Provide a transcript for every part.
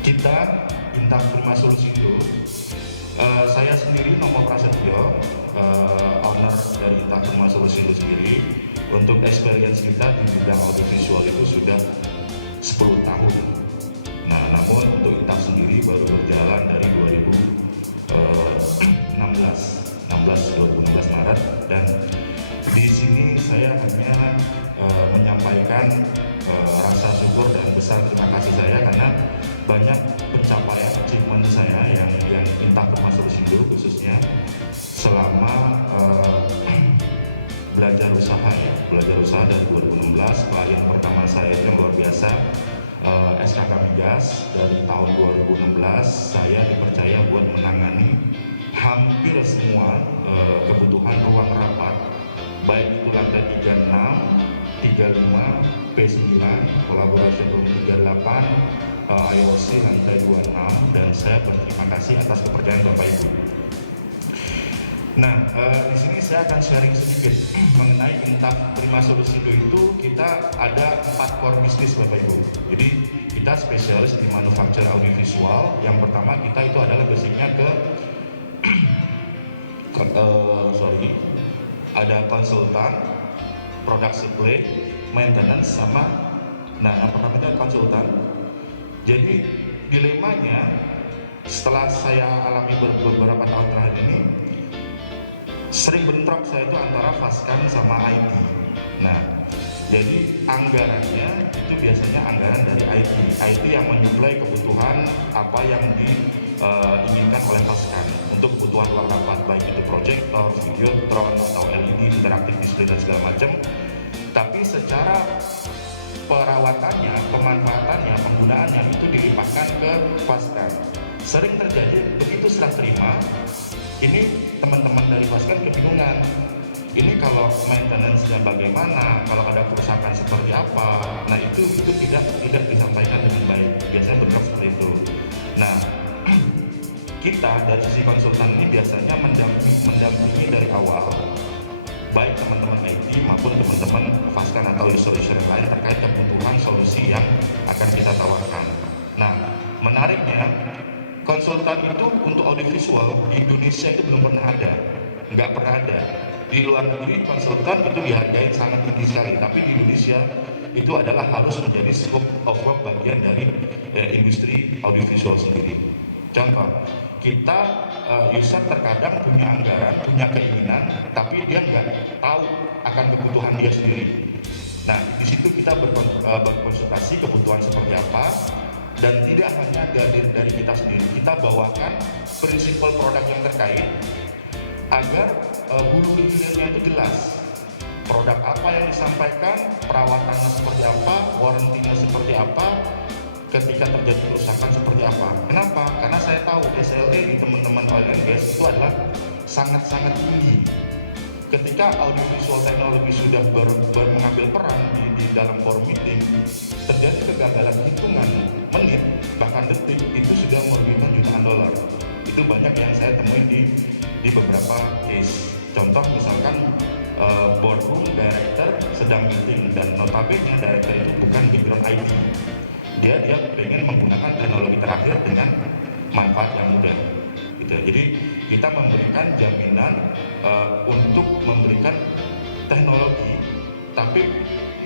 Kita Intang Prima Solusindo, saya sendiri Nomo Prasetyo, owner dari Intang Prima Solusindo sendiri. Untuk experience kita di bidang audiovisual itu sudah 10 tahun. Nah, namun untuk Intang sendiri baru berjalan dari 2016 Maret, dan di sini saya hanya menyampaikan rasa syukur dan besar terima kasih saya karena banyak pencapaian achievement saya yang Intang Prima Solusindo khususnya selama belajar usaha dari 2016. Klien pertama saya itu yang luar biasa, SKK Migas. Dari tahun 2016 saya dipercaya buat menangani hampir semua kebutuhan ruang rapat, baik itu lantai 36, 35, P9, kolaborasi room 38, IOC lantai 26, dan saya berterima kasih atas kepercayaan Bapak Ibu. Nah, di sini saya akan sharing sedikit mengenai Intang Prima Solusindo itu. Kita ada 4 core bisnis Bapak Ibu. Jadi kita spesialis di manufacture audiovisual. Yang pertama kita itu adalah basicnya ada konsultan, product supply, maintenance, sama yang pertama itu konsultan. Jadi dilemanya setelah saya alami beberapa tahun terakhir ini, sering bentrok saya itu antara Faskan sama IT. Nah, jadi anggarannya itu biasanya anggaran dari IT yang menyuplai kebutuhan apa yang diinginkan oleh Faskan untuk kebutuhan ruang rapat, baik itu proyektor, videotron, atau LED, interaktif display dan segala macam. Tapi secara perawatannya, pemanfaatannya, penggunaannya itu dilimpahkan ke Faskan. Sering terjadi begitu serah terima, ini teman-teman dari Faskan kebingungan. Ini kalau maintenance-nya bagaimana, kalau ada kerusakan seperti apa. Nah, itu tidak disampaikan dengan baik. Biasanya bentrok seperti itu. Nah, kita dari sisi konsultan ini biasanya mendampingi dari awal, baik teman-teman IT maupun teman-teman Faskan atau user-user yang lain terkait kebutuhan solusi yang akan kita tawarkan. Nah, menariknya, konsultan itu untuk audiovisual di Indonesia itu belum pernah ada, nggak pernah ada. Di luar negeri konsultan itu dihargai sangat tinggi sekali, tapi di Indonesia itu adalah harus menjadi scope of work bagian dari industri audiovisual sendiri. Contoh, kita user terkadang punya anggaran, punya keinginan, tapi dia nggak tahu akan kebutuhan dia sendiri. Nah, di situ kita berkonsultasi kebutuhan seperti apa. Dan tidak hanya dari kita sendiri, kita bawakan prinsipal produk yang terkait agar hulu hilirnya itu jelas. Produk apa yang disampaikan, perawatannya seperti apa, warrantinya seperti apa, ketika terjadi kerusakan seperti apa. Kenapa? Karena saya tahu SLA di teman-teman oil and gas itu adalah sangat-sangat tinggi. Ketika audiovisual teknologi sudah mengambil peran di dalam forum meeting, terjadi kegagalan hitungan menit bahkan detik itu sudah merugikan jutaan dolar. Itu banyak yang saya temui di beberapa case. Contoh misalkan boardroom director sedang meeting dan notabene director itu bukan background IT. Dia pengen menggunakan teknologi terakhir dengan manfaat yang mudah. Gitu. Jadi kita memberikan jaminan untuk memberikan teknologi, tapi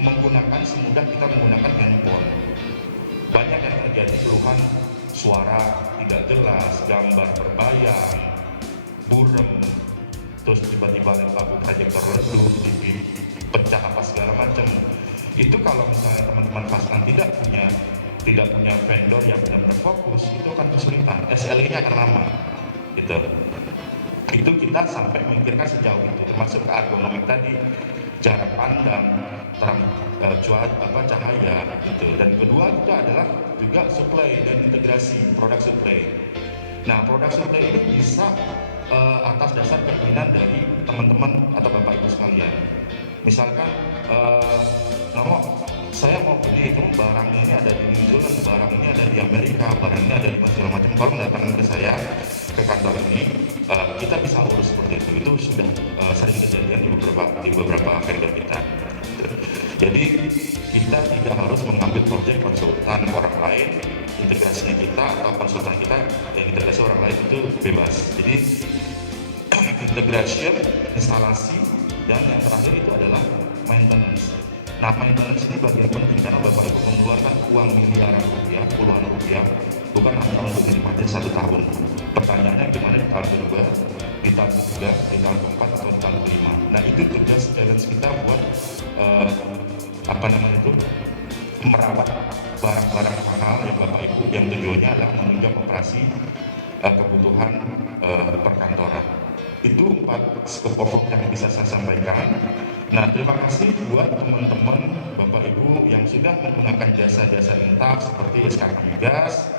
menggunakan semudah kita menggunakan handphone. Banyak yang terjadi keluhan suara tidak jelas, gambar berbayang, burem, terus tiba-tiba lampu proyektor redup, TV pecah apa segala macam. Itu kalau misalnya teman-teman Faskan tidak punya vendor yang benar-benar fokus, itu akan kesulitan, SLA-nya akan lama. Gitu. Itu kita sampai memikirkan sejauh itu, termasuk ke ergonomik tadi, jarak pandang, cahaya gitu. Dan kedua itu adalah juga supply dan integrasi produk supply. Nah, produk supply ini bisa atas dasar keinginan dari teman-teman atau Bapak Ibu sekalian. Misalkan saya mau beli itu barangnya ini ada di New Zealand, barang ini ada di Amerika, barang ini ada di segala macam. Kalau datang ke saya ke kantor ini, kita bisa urus seperti itu. Itu sudah sering kejadian di beberapa vendor kita. Jadi kita tidak harus mengambil proyek konsultan orang lain integrasinya kita atau konsultan kita yang integrasi orang lain itu bebas. Jadi integration, instalasi, dan yang terakhir itu adalah maintenance. Nah, maintenance ini bagian penting karena Bapak Ibu mengeluarkan uang miliaran rupiah, puluhan rupiah, bukan hanya untuk dinikmatin 1 tahun. Pertanyaannya gimana di tahun kedua, di tahun ketiga, di tahun keempat, atau di tahun kelima. Nah, itu tugas challenge kita buat merawat barang-barang mahal yang Bapak Ibu yang tujuannya adalah menunjang operasi kebutuhan perkantoran. Itu 4 scope of work yang bisa saya sampaikan. Nah, terima kasih buat teman-teman Bapak Ibu yang sudah menggunakan jasa-jasa Intaf seperti SKK Migas,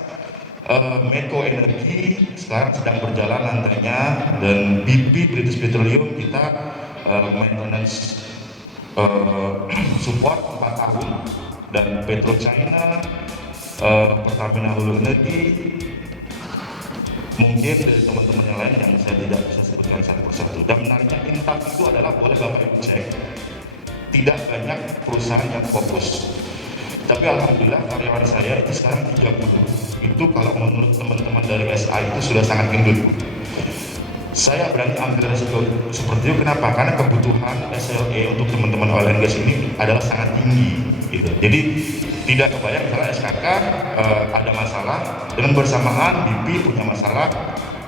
Medco Energi sekarang sedang berjalan lantainya, dan BP British Petroleum kita maintenance support 4 tahun, dan Petro China, Pertamina Hulu Energi, mungkin dari teman-teman yang lain yang saya tidak bisa sebutkan satu persatu. Dan menariknya Intaf itu adalah, boleh Bapak Ibu cek, tidak banyak perusahaan yang fokus. Tapi alhamdulillah karyawan saya itu sekarang 30. Itu kalau menurut teman-teman dari SA itu sudah sangat gendut. Saya berani ambil resiko seperti itu. Kenapa? Karena kebutuhan SLE untuk teman-teman oil and gas ini adalah sangat tinggi gitu. Jadi tidak kebayang misalnya SKK ada masalah, dengan bersamaan BP punya masalah,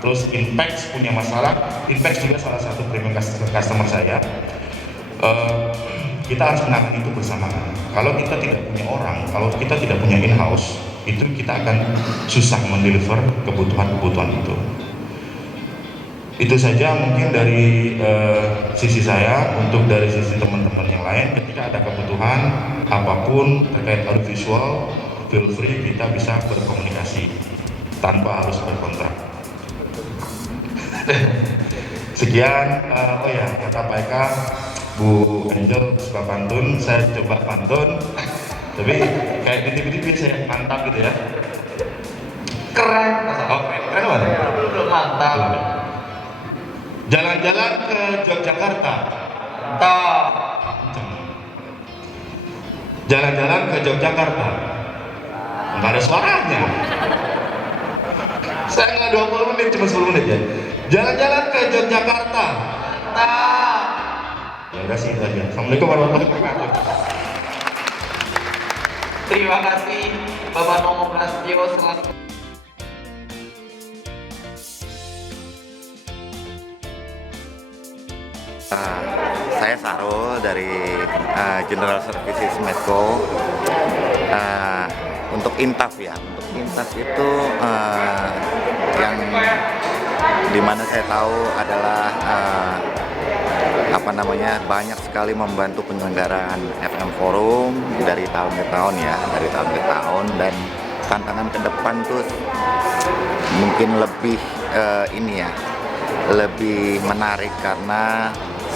terus Inpex punya masalah. Inpex juga salah satu premium customer saya. Kita harus menangani itu bersamaan. Kalau kita tidak punya orang, kalau kita tidak punya in-house, itu kita akan susah mendeliver kebutuhan-kebutuhan itu. Itu saja mungkin dari sisi saya. Untuk dari sisi teman-teman yang lain, ketika ada kebutuhan apapun terkait audiovisual, feel free, kita bisa berkomunikasi tanpa harus berkontrak. Sekian. Oh ya, kata Pak Eka, Bu Angel suka pantun, saya coba pantun, tapi kayak di TV saya mantap gitu ya. Keren, oh keren banget. Mantap. Jalan-jalan ke Yogyakarta. Jalan-jalan ke Yogyakarta. Nggak ada suaranya. Saya nggak 20 menit, cuma 10 menit ya. Jalan-jalan ke Yogyakarta. Ya udah sih itu aja. Assalamualaikum warahmatullahi wabarakatuh. Terima kasih Bapak Nomo Prasetyo selaku saya Sarul dari General Services Medco. Untuk Intaf ya, untuk Intaf itu yang dimana saya tahu adalah banyak sekali membantu penyelenggaraan FM Forum dari tahun ke tahun ya, dan tantangan ke depan tuh mungkin lebih lebih menarik karena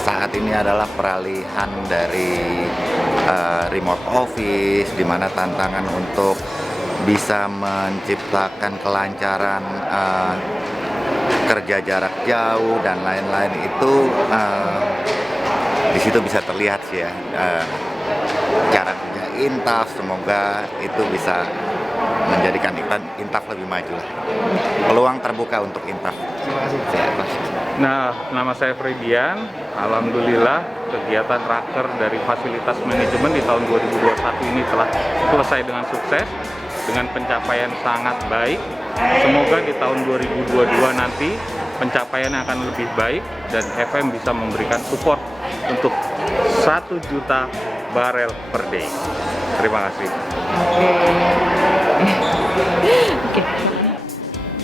saat ini adalah peralihan dari remote office, di mana tantangan untuk bisa menciptakan kelancaran kerja jarak jauh dan lain-lain itu di situ bisa terlihat sih ya cara kerja Intaf. Semoga itu bisa menjadikan Intaf lebih maju. Peluang terbuka untuk Intaf. Nah, nama saya Fredian. Alhamdulillah kegiatan raker dari fasilitas manajemen di tahun 2021 ini telah selesai dengan sukses, dengan pencapaian sangat baik. Semoga di tahun 2022 nanti pencapaiannya akan lebih baik dan FM bisa memberikan support untuk 1 juta barel per day. Terima kasih.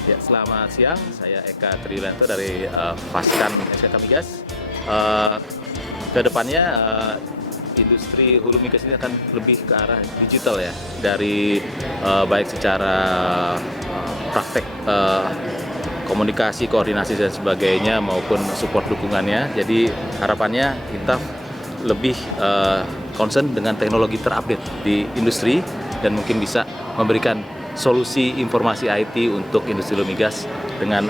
Ya, selamat siang. Saya Eka Triulanto dari Faskan SKK Migas. Kedepannya industri hulu migas ini akan lebih ke arah digital ya, dari baik secara praktek komunikasi, koordinasi dan sebagainya maupun support dukungannya. Jadi harapannya kita lebih concern dengan teknologi terupdate di industri dan mungkin bisa memberikan solusi informasi IT untuk industri hulu migas dengan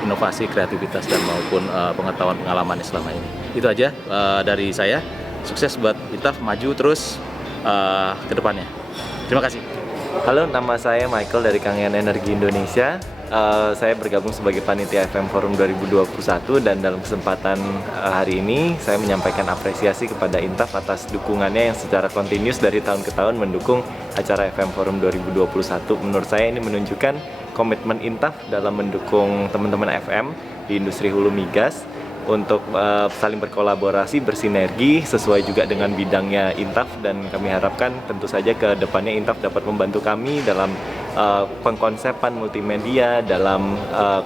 inovasi, kreativitas dan maupun pengetahuan pengalamannya selama ini. Itu aja dari saya. Sukses buat Intaf, maju terus ke depannya. Terima kasih. Halo, nama saya Michael dari Kangen Energi Indonesia. Saya bergabung sebagai panitia FM Forum 2021 dan dalam kesempatan hari ini saya menyampaikan apresiasi kepada Intaf atas dukungannya yang secara kontinus dari tahun ke tahun mendukung acara FM Forum 2021. Menurut saya ini menunjukkan komitmen Intaf dalam mendukung teman-teman FM di industri hulu migas untuk saling berkolaborasi, bersinergi sesuai juga dengan bidangnya Intaf, dan kami harapkan tentu saja ke depannya Intaf dapat membantu kami dalam pengkonsepan multimedia, dalam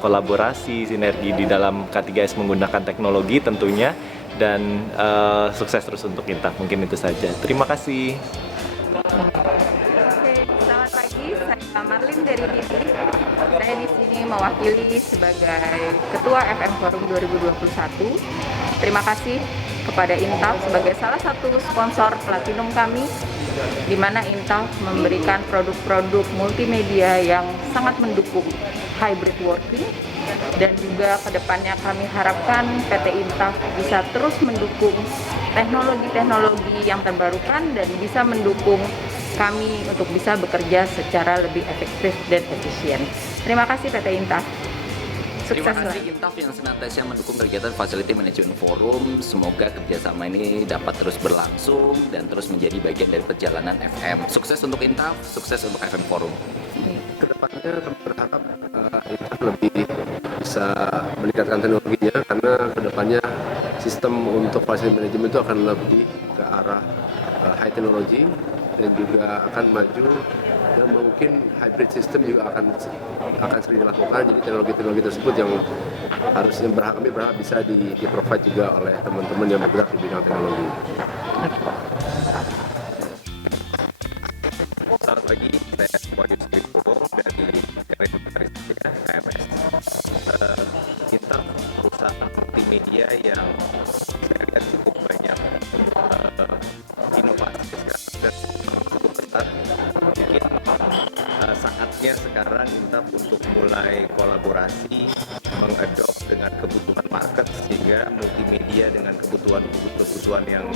kolaborasi, sinergi di dalam K3S menggunakan teknologi tentunya, dan sukses terus untuk Intaf. Mungkin itu saja. Terima kasih. Oke, selamat pagi. Saya Marlin dari Didi. Saya di sini mewakili sebagai Ketua FM Forum 2021. Terima kasih kepada Intaf sebagai salah satu sponsor platinum kami, di mana Intaf memberikan produk-produk multimedia yang sangat mendukung hybrid working, dan juga kedepannya kami harapkan PT Intaf bisa terus mendukung teknologi-teknologi yang terbarukan dan bisa mendukung kami untuk bisa bekerja secara lebih efektif dan efisien. Terima kasih PT Intaf. Terima Sukses kasih selalu. Intaf yang senantiasa mendukung kegiatan Facility Management Forum. Semoga kerjasama ini dapat terus berlangsung dan terus menjadi bagian dari perjalanan FM. Sukses untuk Intaf, sukses untuk FM Forum. Kedepannya kami berharap Intaf lebih bisa meningkatkan teknologinya, karena kedepannya sistem untuk Facility Management itu akan lebih ke arah high technology dan juga akan maju, dan mungkin hybrid system juga akan sering dilakukan. Jadi teknologi-teknologi tersebut yang harusnya kami berharap bisa di-provide juga oleh teman-teman yang bergerak di bidang teknologi. Selamat pagi, saya Wahyu Skripto dari Kementerian KMS. Kita perusahaan multimedia yang saya lihat cukup banyak inovasi sekarang dan cukup besar. Mungkin saatnya sekarang kita untuk mulai kolaborasi, mengadop dengan kebutuhan market, sehingga multimedia dengan kebutuhan yang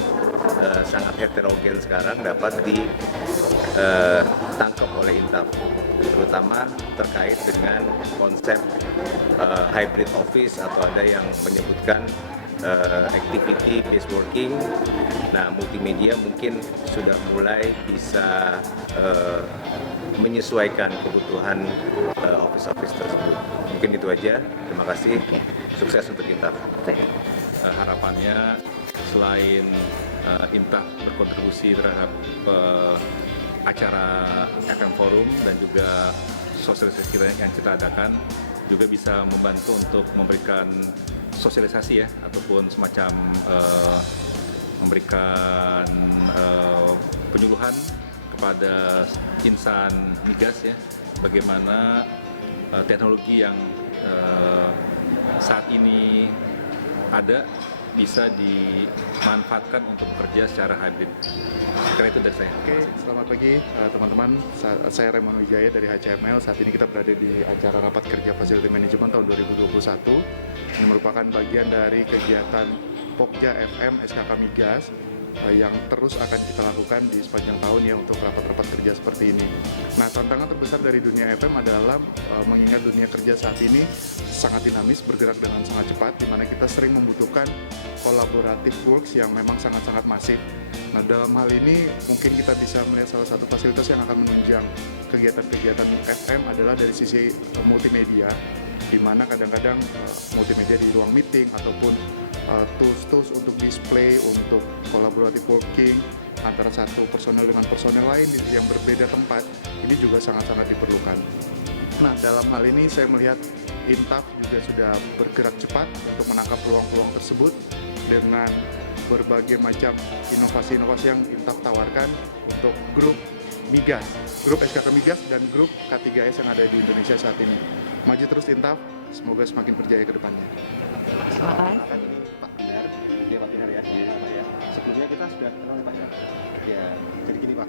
sangat heterogen sekarang dapat ditangkap oleh Intaf, terutama terkait dengan konsep hybrid office, atau ada yang menyebutkan activity based working. Nah, multimedia mungkin sudah mulai bisa menyesuaikan kebutuhan office tersebut. Mungkin itu aja. Terima kasih. Sukses untuk Intaf. Harapannya selain Intaf berkontribusi terhadap acara FM Forum dan juga sosialisasi yang kita adakan, juga bisa membantu untuk memberikan sosialisasi ya, ataupun semacam memberikan penyuluhan kepada insan migas ya, bagaimana teknologi yang saat ini ada bisa dimanfaatkan untuk bekerja secara hybrid. Karena itu dari saya. Oke, selamat pagi teman-teman. Saya Raymond Wijaya dari HCML. Saat ini kita berada di acara rapat kerja Facility Management tahun 2021. Ini merupakan bagian dari kegiatan Pokja FM SKK Migas yang terus akan kita lakukan di sepanjang tahun ya, untuk rapat-rapat kerja seperti ini. Nah, tantangan terbesar dari dunia FM adalah mengingat dunia kerja saat ini sangat dinamis, bergerak dengan sangat cepat, di mana kita sering membutuhkan collaborative works yang memang sangat-sangat masif. Nah, dalam hal ini mungkin kita bisa melihat salah satu fasilitas yang akan menunjang kegiatan-kegiatan FM adalah dari sisi multimedia, di mana kadang-kadang multimedia di ruang meeting ataupun tools untuk display, untuk collaborative working antara satu personel dengan personel lain yang berbeda tempat, ini juga sangat-sangat diperlukan. Nah, dalam hal ini saya melihat Intaf juga sudah bergerak cepat untuk menangkap peluang-peluang tersebut dengan berbagai macam inovasi-inovasi yang Intaf tawarkan untuk grup migas, grup SKK Migas dan grup K3S yang ada di Indonesia saat ini. Maju terus Intaf, semoga semakin berjaya ke depannya. Pak Binar ya. Sebelumnya kita sudah kenal ya Pak ya. Ya, jadi gini Pak,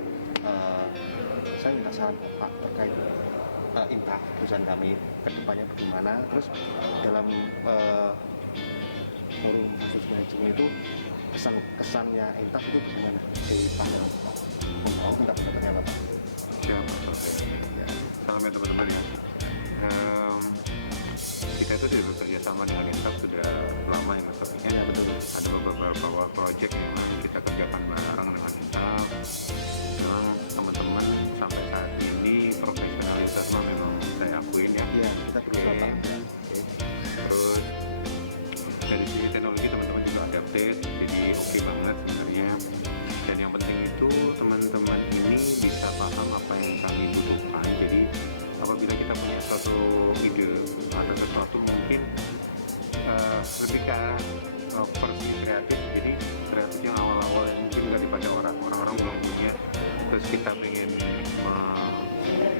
saya minta saran Pak terkait Intaf, perusahaan kami kedepannya bagaimana. Terus dalam forum kasus manajemen itu kesannya Intaf itu bagaimana dari pandangan? Mau minta pendapatnya Pak? Siap. Ya. Salam ya teman-teman ya. Kita itu sudah bekerja sama dengan Intap sudah lama ya Mas Sofi. Ya betul. Ada beberapa project yang kita kerjakan bareng dengan Intap. Memang teman-teman sampai saat ini profesionalitasnya memang saya akuin ya. Iya, kita berusaha. Terus dari segi teknologi teman-teman juga adaptif, jadi oke banget sebenarnya. Dan yang penting itu teman-teman ini bisa paham apa yang kami butuhkan. Jadi apabila kita punya suatu ide atau sesuatu mungkin lebih ke arah versi kreatif, jadi kreatif yang awal-awal yang mungkin nggak dibaca orang-orang belum punya, terus kita pengen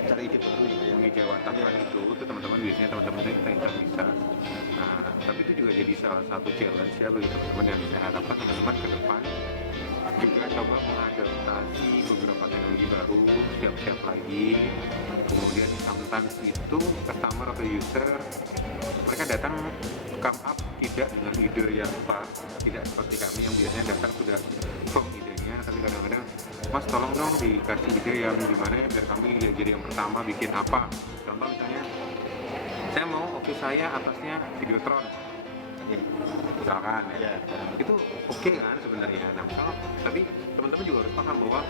cari ide baru yang ngejawantahkan itu teman-teman biasanya teman-teman kita bisa. Nah, tapi itu juga jadi salah satu challenge ya bagi teman-teman yang saya harapkan teman-teman ke depan juga coba mengadaptasi beberapa teknologi baru siap-siap lagi. Kemudian sometimes itu customer atau user mereka datang come up tidak dengan ide yang pas, tidak seperti kami yang biasanya datang sudah firm idenya, tapi kadang-kadang Mas tolong dong dikasih ide yang gimana ya biar kami ya jadi yang pertama bikin apa. Contoh misalnya saya mau office saya atasnya Videotron misalkan ya. Itu oke kan sebenarnya. Nah misalnya, tapi teman-teman juga harus paham bahwa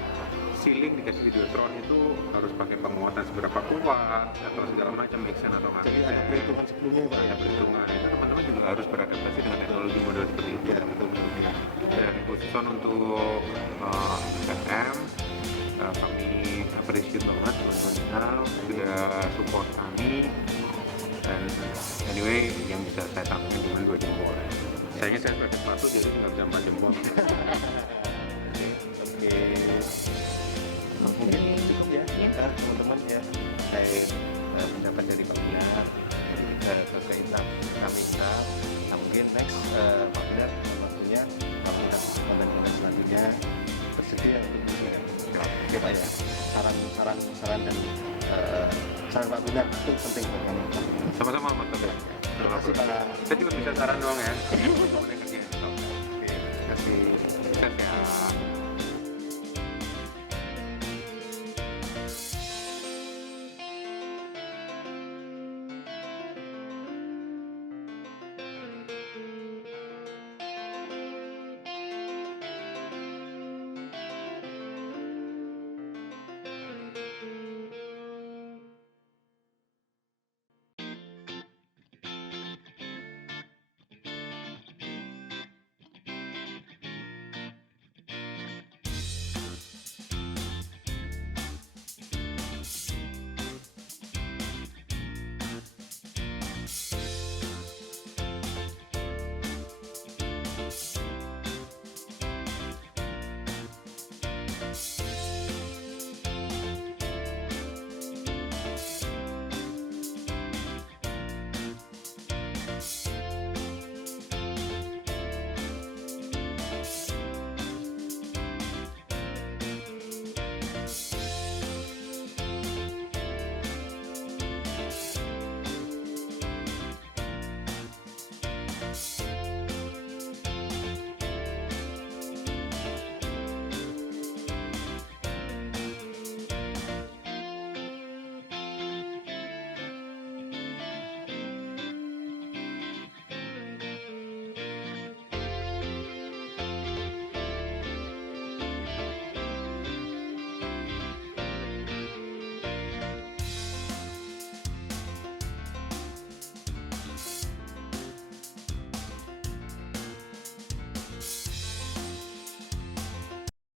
ceiling dikasih Videotron itu harus pakai penguatan seberapa kuat atau segala macam make sense atau nggak. Jadi ada perhitungan sebelumnya Pak. Ada perhitungan. Itu teman-teman juga harus beradaptasi dengan teknologi model seperti itu. Ya betul. Dan khusus untuk FM kami appreciate banget teman-teman sudah support kami. Dan anyway yang bisa saya sampaikan cuma 2 jempol. Sayangnya saya pakai sepatu jadi nggak bisa 4 jempol. Mungkin cukup ya kita teman-teman ya. Saya pendapat dari Pak Binar ke Intap, kami Intap. Nah mungkin next Pak Binar waktunya Pak Binar konten-konten selanjutnya bersedia untuk ya Pak ya. Saran dan saran Pak Binar itu penting buat kami. Sama-sama Mas Tobi. Terima kasih Pak. Saya juga bisa saran doang ya.